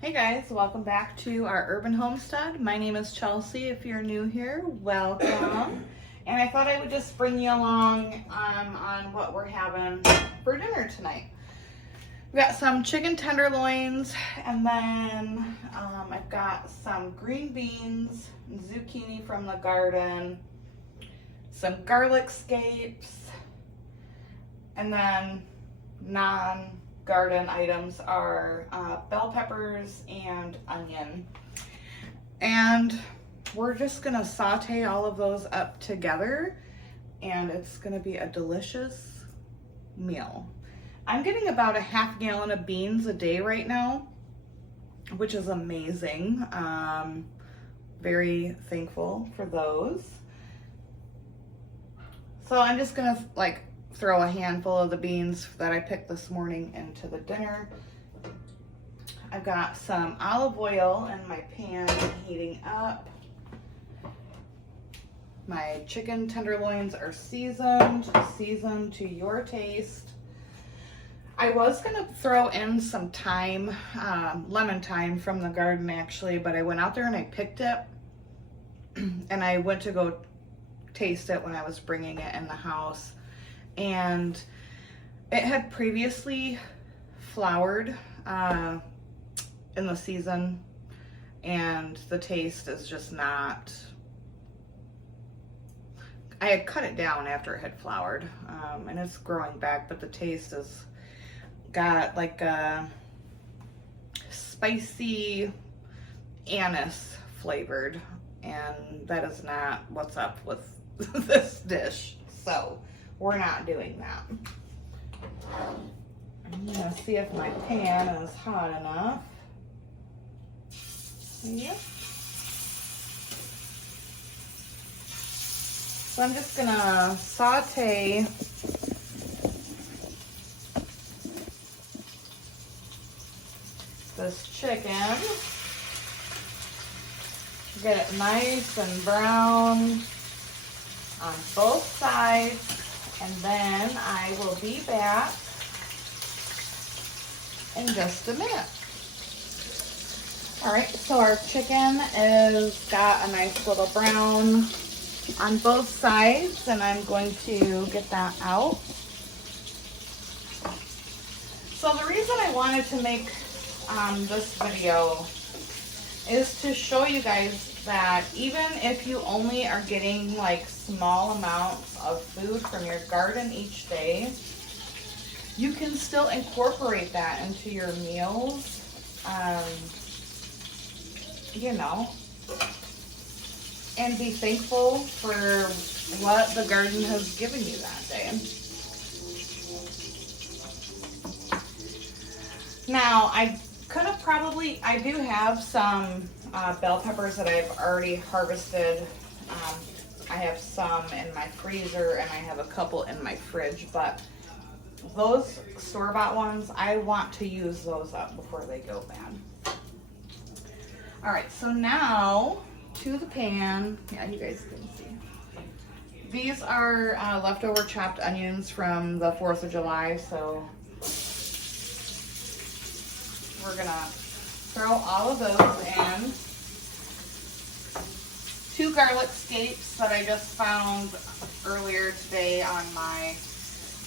Hey guys, welcome back to our urban homestead. My name is Chelsea. If you're new here, welcome. And I thought I would just bring you along on what we're having for dinner tonight. We've got some chicken tenderloins, and then I've got some green beans, zucchini from the garden, some garlic scapes, and then non-garden items are bell peppers and onion. And we're just gonna saute all of those up together, and it's gonna be a delicious meal. I'm getting about a half gallon of beans a day right now, which is amazing. Very thankful for those. So I'm just gonna throw a handful of the beans that I picked this morning into the dinner. I've got some olive oil in my pan heating up. My chicken tenderloins are seasoned to your taste. I was gonna throw in some thyme, lemon thyme from the garden actually, but I went out there and I picked it and I went to go taste it when I was bringing it in the house. And it had previously flowered in the season, and the taste is just not. I had cut it down after it had flowered, and it's growing back, but the taste has got like a spicy anise flavored, and that is not what's up with this dish. So we're not doing that. I'm gonna see if my pan is hot enough. Yep. So I'm just gonna saute this chicken. Get it nice and brown on both sides. And then I will be back in just a minute. All right, so our chicken is got a nice little brown on both sides, and I'm going to get that out. So the reason I wanted to make this video is to show you guys that even if you only are getting like small amounts of food from your garden each day, you can still incorporate that into your meals, you know, and be thankful for what the garden has given you that day. Now, I do have some bell peppers that I've already harvested. I have some in my freezer and I have a couple in my fridge, but those store-bought ones, I want to use those up before they go bad. All right, so now to the pan. Yeah, you guys can see. These are leftover chopped onions from the 4th of July, so we're gonna throw all of those in. 2 garlic scapes that I just found earlier today on my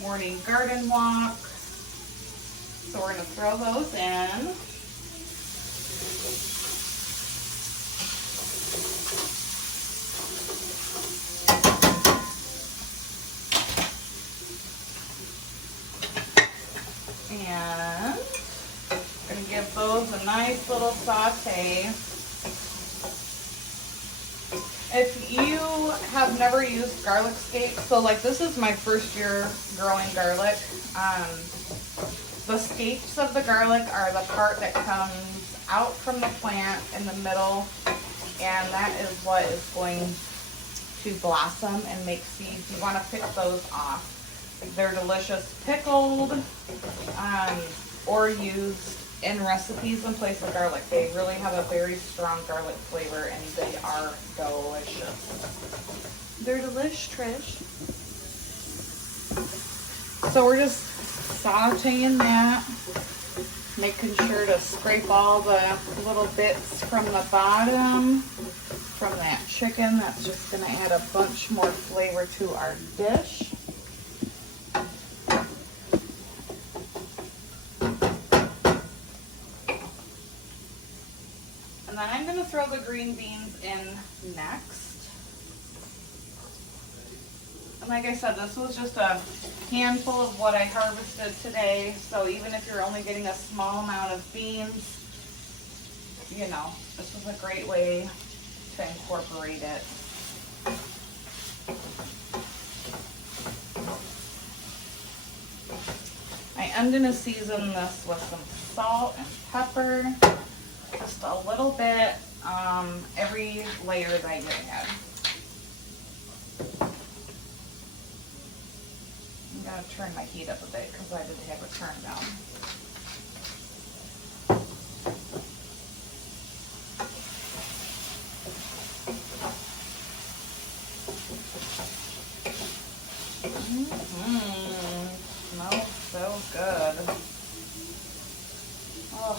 morning garden walk. So we're gonna throw those in. And I'm gonna give those a nice little saute. If you have never used garlic scapes, so like this is my first year growing garlic. The scapes of the garlic are the part that comes out from the plant in the middle, and that is what is going to blossom and make seeds. You want to pick those off. They're delicious pickled or used in recipes in place of garlic. They really have a very strong garlic flavor and they are delicious. They're delish, Trish. So we're just sauteing that Making sure to scrape all the little bits from the bottom from that chicken. That's just going to add a bunch more flavor to our dish. And then I'm going to throw the green beans in next. And like I said, this was just a handful of what I harvested today. So even if you're only getting a small amount of beans, you know, this is a great way to incorporate it. I am going to season this with some salt and pepper, just a little bit, every layer that I add. I'm going to turn my heat up a bit because I did have it turned down. Smells so good. Oh.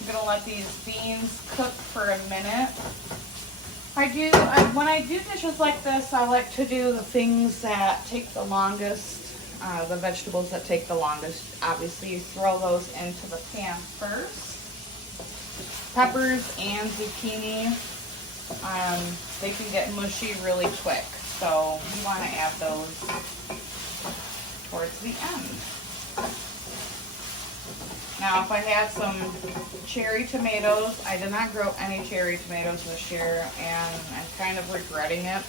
I'm gonna let these beans cook for a minute. When I do dishes like this, I like to do the things that take the longest, the vegetables that take the longest. Obviously, you throw those into the pan first. Peppers and zucchini, they can get mushy really quick, so you want to add those towards the end. Now, if I had some cherry tomatoes, I did not grow any cherry tomatoes this year, and I'm kind of regretting it.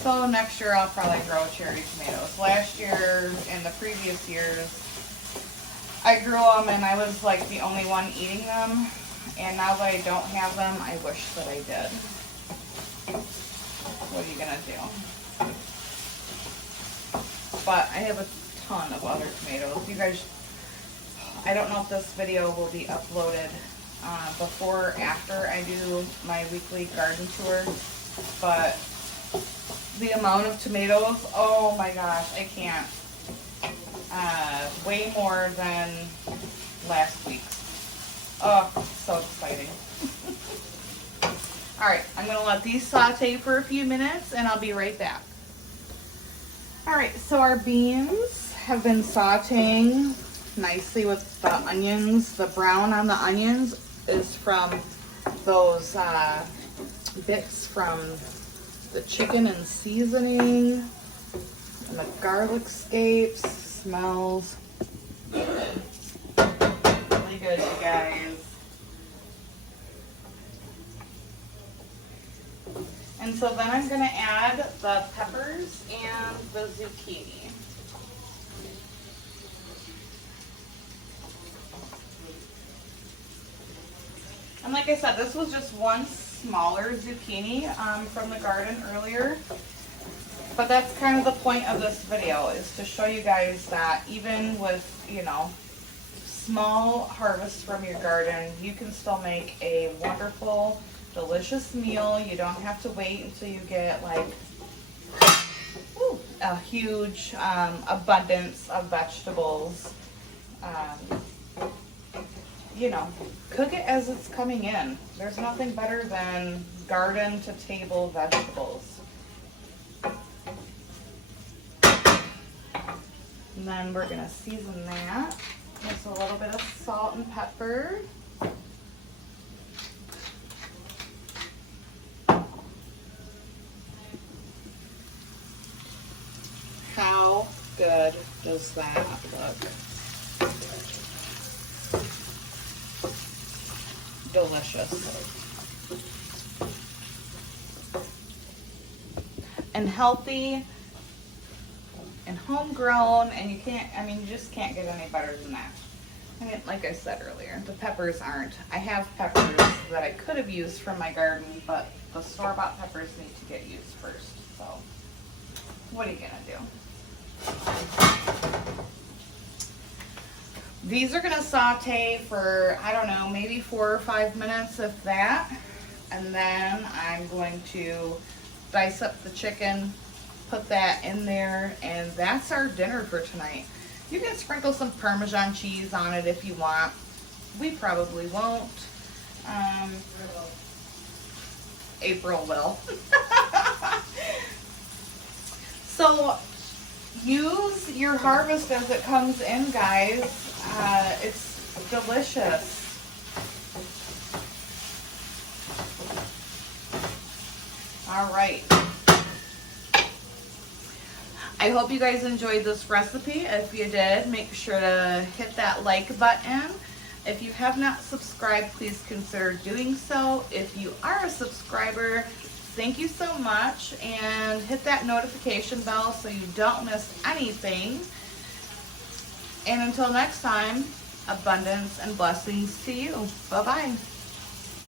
So next year I'll probably grow cherry tomatoes. Last year and the previous years, I grew them and I was like the only one eating them. And now that I don't have them, I wish that I did. What are you gonna do? But I have a ton of other tomatoes. You guys, I don't know if this video will be uploaded before or after I do my weekly garden tour, but the amount of tomatoes, oh my gosh, I can't. Way more than last week. Oh, so exciting. Alright, I'm going to let these saute for a few minutes and I'll be right back. Alright, so our beans have been sauteing nicely with the onions. The brown on the onions is from those bits from the chicken and seasoning. And the garlic scapes. Smells really good, you guys. And so then I'm going to add the peppers and the zucchini. And like I said, this was just one smaller zucchini from the garden earlier. But that's kind of the point of this video, is to show you guys that even with, you know, small harvests from your garden, you can still make a wonderful, delicious meal. You don't have to wait until you get like a huge abundance of vegetables. You know, cook it as it's coming in. There's nothing better than garden to table vegetables. And then we're gonna season that with a little bit of salt and pepper. How good does that look? Delicious. And healthy and homegrown, and you can't, I mean, you just can't get any better than that. I mean, like I said earlier, the peppers aren't, I have peppers that I could have used from my garden, but the store-bought peppers need to get used first, so what are you gonna do? These are gonna saute for, I don't know, maybe 4 or 5 minutes, if that, and then I'm going to dice up the chicken put that in there, and that's our dinner for tonight. You can sprinkle some Parmesan cheese on it if you want. We probably won't. April will. So use your harvest as it comes in, guys. It's delicious. All right. I hope you guys enjoyed this recipe. If you did, make sure to hit that like button. If you have not subscribed, please consider doing so. If you are a subscriber, thank you so much, and hit that notification bell so you don't miss anything. And until next time, abundance and blessings to you. Bye-bye.